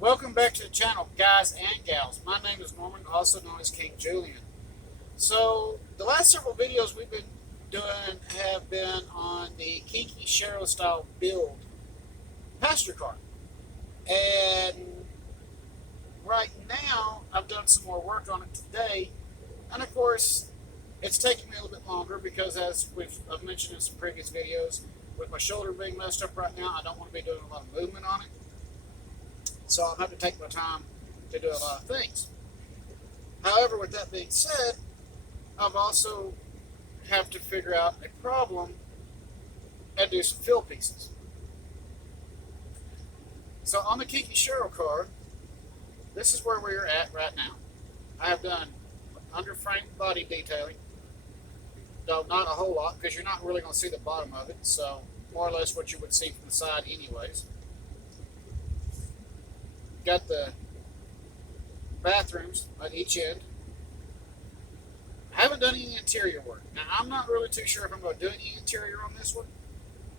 Welcome back to the channel, guys and gals. My name is Norman, also known as King Julian. So, the last several videos we've been doing have been on the kinki sharyo style build pasture car. And right now, I've done some more work on it today. And of course, it's taking me a little bit longer because, as I've mentioned in some previous videos, with my shoulder being messed up right now, I don't want to be doing a lot of movement on it. So I'll have to take my time to do a lot of things. However, with that being said, I've also have to figure out a problem and do some fill pieces. So on the kinki sharyo car, this is where we're at right now. I have done underframe body detailing. Though not a whole lot, because you're not really going to see the bottom of it. So more or less what you would see from the side anyways. Got the bathrooms at each end. I haven't done any interior work. Now, I'm not really too sure if I'm going to do any interior on this one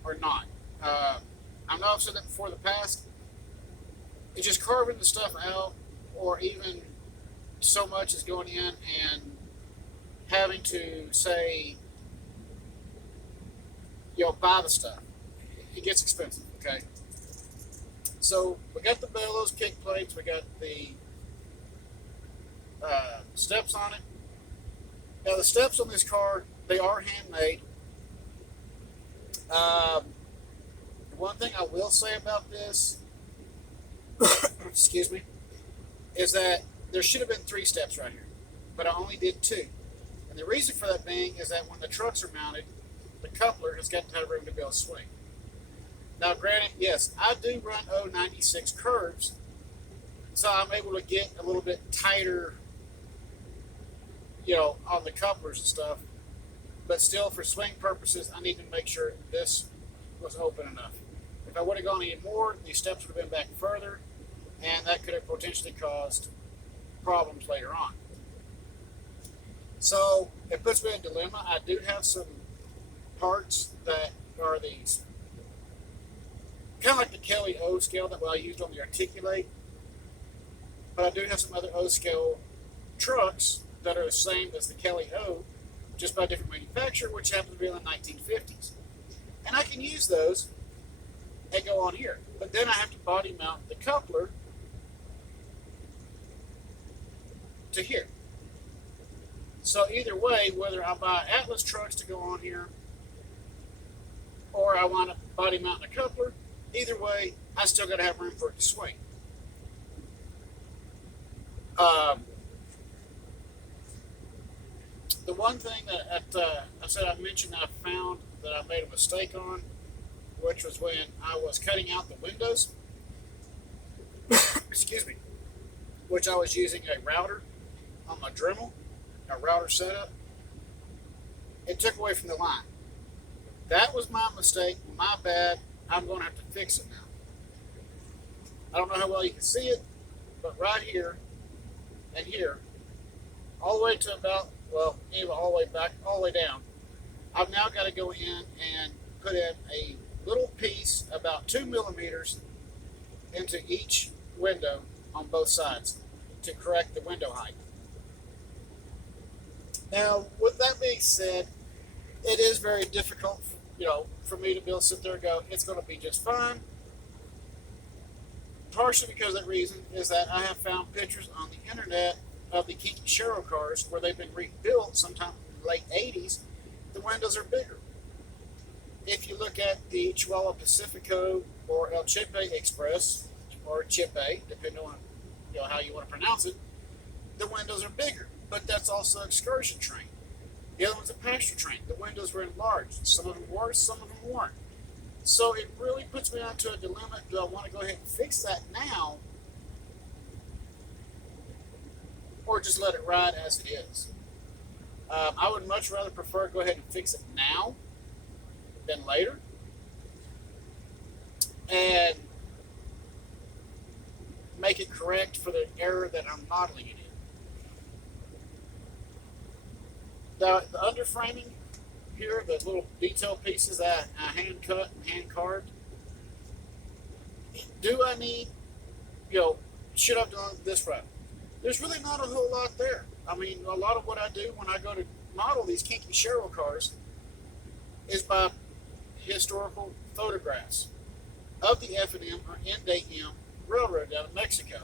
or not. I know I've said that before in the past. It's just carving the stuff out, or even so much as going in and having to say, buy the stuff. It gets expensive, okay? So we got the bellows, kick plates, we got the steps on it. Now the steps on this car, they are handmade. The one thing I will say about this, excuse me, is that there should have been 3 steps right here, but I only did 2. And the reason for that being is that when the trucks are mounted, the coupler has got to have room to be able to swing. Now, granted, yes, I do run 096 curves, so I'm able to get a little bit tighter, on the couplers and stuff. But still, for swing purposes, I need to make sure this was open enough. If I would have gone any more, these steps would have been back further, and that could have potentially caused problems later on. So, it puts me in a dilemma. I do have some parts that are these kind of like the Kelly O scale that I used on the Articulate, but I do have some other O scale trucks that are the same as the Kelly O, just by a different manufacturer, which happens to be in the 1950s. And I can use those and go on here, but then I have to body mount the coupler to here. So either way, whether I buy Atlas trucks to go on here, or I want to body mount a coupler, either way, I still got to have room for it to swing. The one thing that I said I mentioned that I found that I made a mistake on, which was when I was cutting out the windows, excuse me, which I was using a router on my Dremel, a router setup. It took away from the line. That was my mistake, my bad. I'm going to have to fix it now. I don't know how well you can see it, but right here and here, all the way to about, anyway, all the way back, all the way down, I've now got to go in and put in a little piece about 2 millimeters into each window on both sides to correct the window height. Now, with that being said, it is very difficult, for me to be able to sit there and go, it's going to be just fine. Partially because of that reason is that I have found pictures on the internet of the kinki sharyo cars where they've been rebuilt sometime in the late 80s. The windows are bigger. If you look at the Chihuahua Pacifico or El Chepe Express, or Chepe, depending on how you want to pronounce it, the windows are bigger, but that's also excursion train. The other one's a pasture train. The windows were enlarged. Some of them were, some of them weren't. So it really puts me onto a dilemma. Do I want to go ahead and fix that now, or just let it ride as it is? I would much rather prefer to go ahead and fix it now than later. And make it correct for the error that I'm modeling it in. The underframing here, the little detail pieces that I hand cut and hand carved, do I need, should I have done this route? There's really not a whole lot there. I mean, a lot of what I do when I go to model these kinky sharyo cars is by historical photographs of the F&M or NDM Railroad down in Mexico.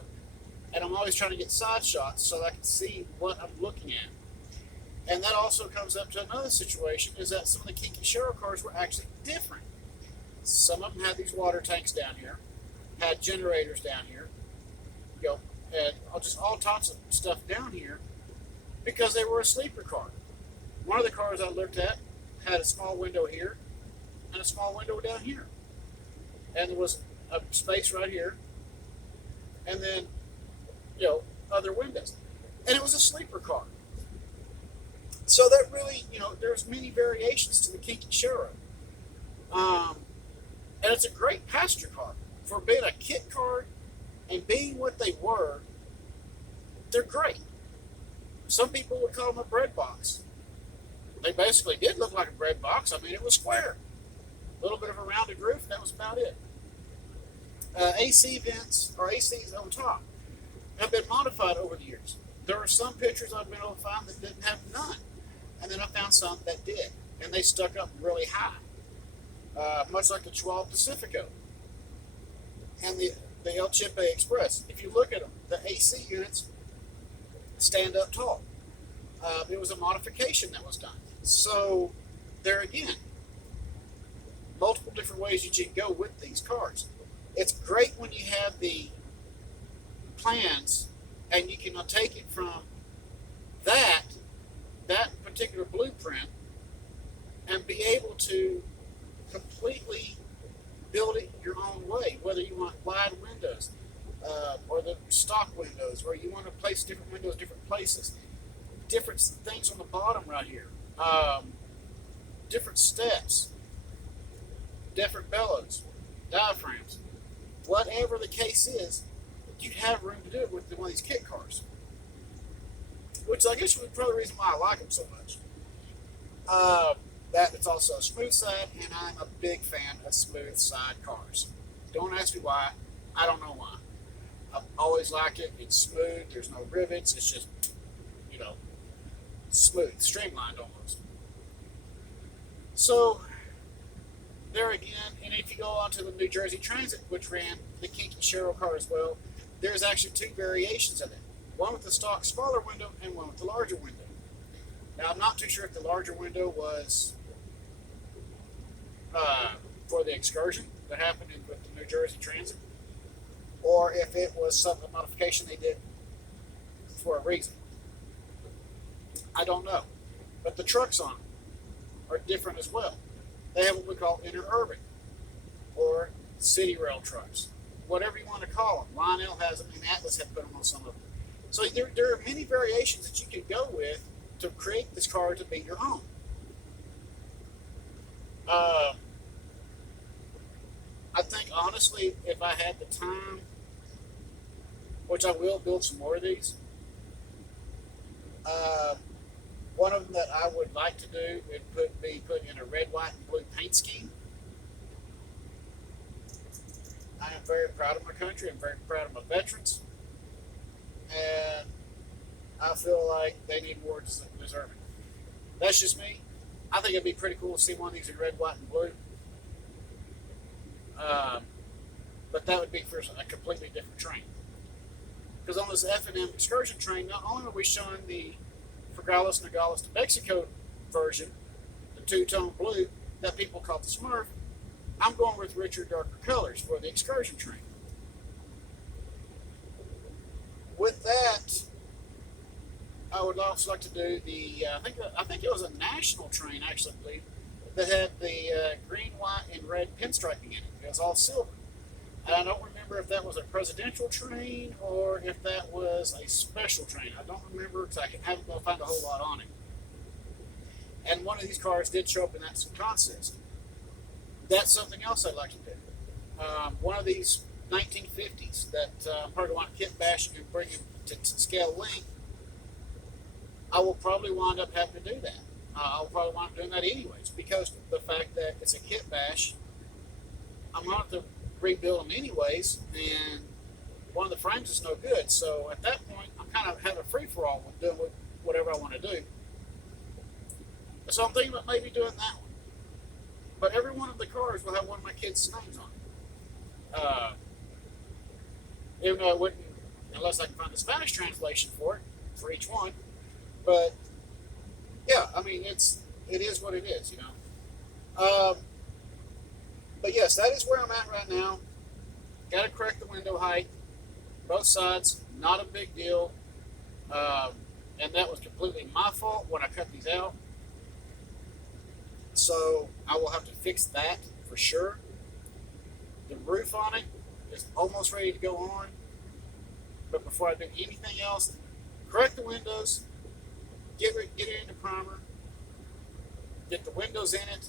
And I'm always trying to get side shots so that I can see what I'm looking at. And that also comes up to another situation, is that some of the kinky sharyo cars were actually different. Some of them had these water tanks down here, had generators down here, you know, and just all types of stuff down here because they were a sleeper car. One of the cars I looked at had a small window here and a small window down here. And there was a space right here and then, other windows. And it was a sleeper car. So that really, there's many variations to the kinky sharyo. And it's a great passenger car. For being a kit car and being what they were, they're great. Some people would call them a bread box. They basically did look like a bread box. I mean, it was square. A little bit of a rounded roof, that was about it. AC vents, or ACs on top, have been modified over the years. There are some pictures I've been able to find that didn't have none. And then I found some that did. And they stuck up really high. Much like the Chihuahua Pacifico and the El Chepe Express. If you look at them, the AC units stand up tall. It was a modification that was done. So there again, multiple different ways that you can go with these cars. It's great when you have the plans and you can take it from that particular blueprint and be able to completely build it your own way, whether you want wide windows or the stock windows, or you want to place different windows different places, different things on the bottom right here, different steps, different bellows, diaphragms, whatever the case is, you'd have room to do it with one of these kit cars, which I guess was probably the reason why I like them so much. That it's also a smooth side, and I'm a big fan of smooth side cars. Don't ask me why. I don't know why. I've always liked it. It's smooth. There's no rivets. It's just, smooth, streamlined almost. So, there again, and if you go on to the New Jersey Transit, which ran the kinky sharyo car as well, there's actually two variations of it. One with the stock smaller window and one with the larger window. Now, I'm not too sure if the larger window was for the excursion that happened with the New Jersey Transit, or if it was some modification they did for a reason. I don't know. But the trucks on them are different as well. They have what we call interurban or city rail trucks, whatever you want to call them. Lionel has them, and Atlas have put them on some of them. So there are many variations that you can go with to create this car to be your own. I think, honestly, if I had the time, which I will build some more of these, one of them that I would like to do would be put in a red, white, and blue paint scheme. I am very proud of my country. I'm very proud of my veterans. And I feel like they need more deserving. That's just me. I think it'd be pretty cool to see one of these in red, white, and blue. But that would be for a completely different train. Because on this F&M excursion train, not only are we showing the Nogales to Mexico version, the two-tone blue that people call the Smurf, I'm going with richer, darker colors for the excursion train. With that, I would also like to do the, I think it was a national train, actually, I believe, that had the green, white, and red pinstriping in it. It was all silver. And I don't remember if that was a presidential train or if that was a special train. I don't remember because I haven't been able to find a whole lot on it. And one of these cars did show up in that contest. That's something else I'd like to do. One of these 1950s that I'm probably want to kit bash and bring it to scale length. I will probably wind up having to do that. I'll probably wind up doing that anyways because of the fact that it's a kit bash. I'm going to have to rebuild them anyways, and one of the frames is no good. So at that point, I'm kind of having a free-for-all with doing whatever I want to do. So I'm thinking about maybe doing that one. But every one of the cars will have one of my kids' names on it. Even though I wouldn't, unless I can find the Spanish translation for each one. But yeah, I mean, it is what it is, you know. But yes, that is where I'm at right now. Got to correct the window height, both sides. Not a big deal, and that was completely my fault when I cut these out. So I will have to fix that for sure. The roof on it is almost ready to go on. But before I do anything else, correct the windows, get it into primer, get the windows in it,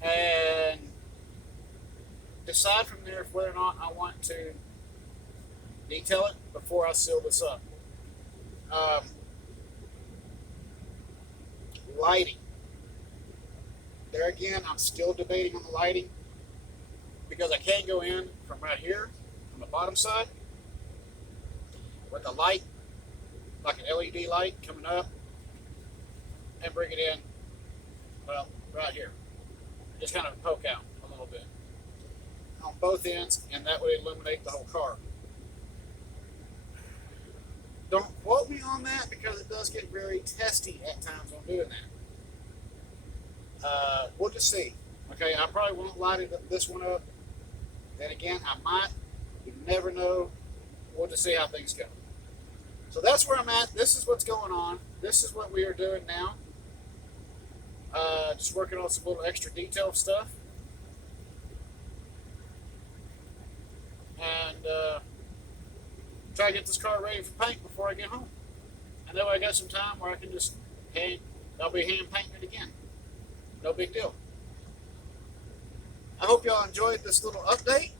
and decide from there whether or not I want to detail it before I seal this up. Lighting. There again, I'm still debating on the lighting because I can go in from right here on the bottom side with a light, like an LED light coming up, and bring it in, well, right here. Just kind of poke out a little bit on both ends, and that would illuminate the whole car. Don't quote me on that because it does get very testy at times on doing that. We'll just see. Okay, I probably won't light this one up. Then again, I might. You never know. We'll just see how things go. So that's where I'm at. This is what's going on. This is what we are doing now. Just working on some little extra detail stuff. And try to get this car ready for paint before I get home. And that way I got some time where I can just I'll be hand painting it again. No big deal. I hope y'all enjoyed this little update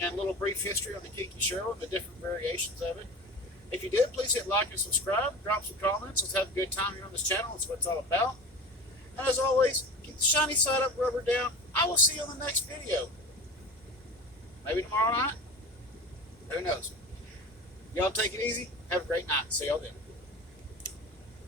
and little brief history on the kinki sharyo and the different variations of it. If you did, please hit like and subscribe. Drop some comments. Let's have a good time here on this channel. That's what it's all about. And as always, keep the shiny side up, rubber down. I will see you on the next video. Maybe tomorrow night. Who knows? Y'all take it easy. Have a great night. See y'all then.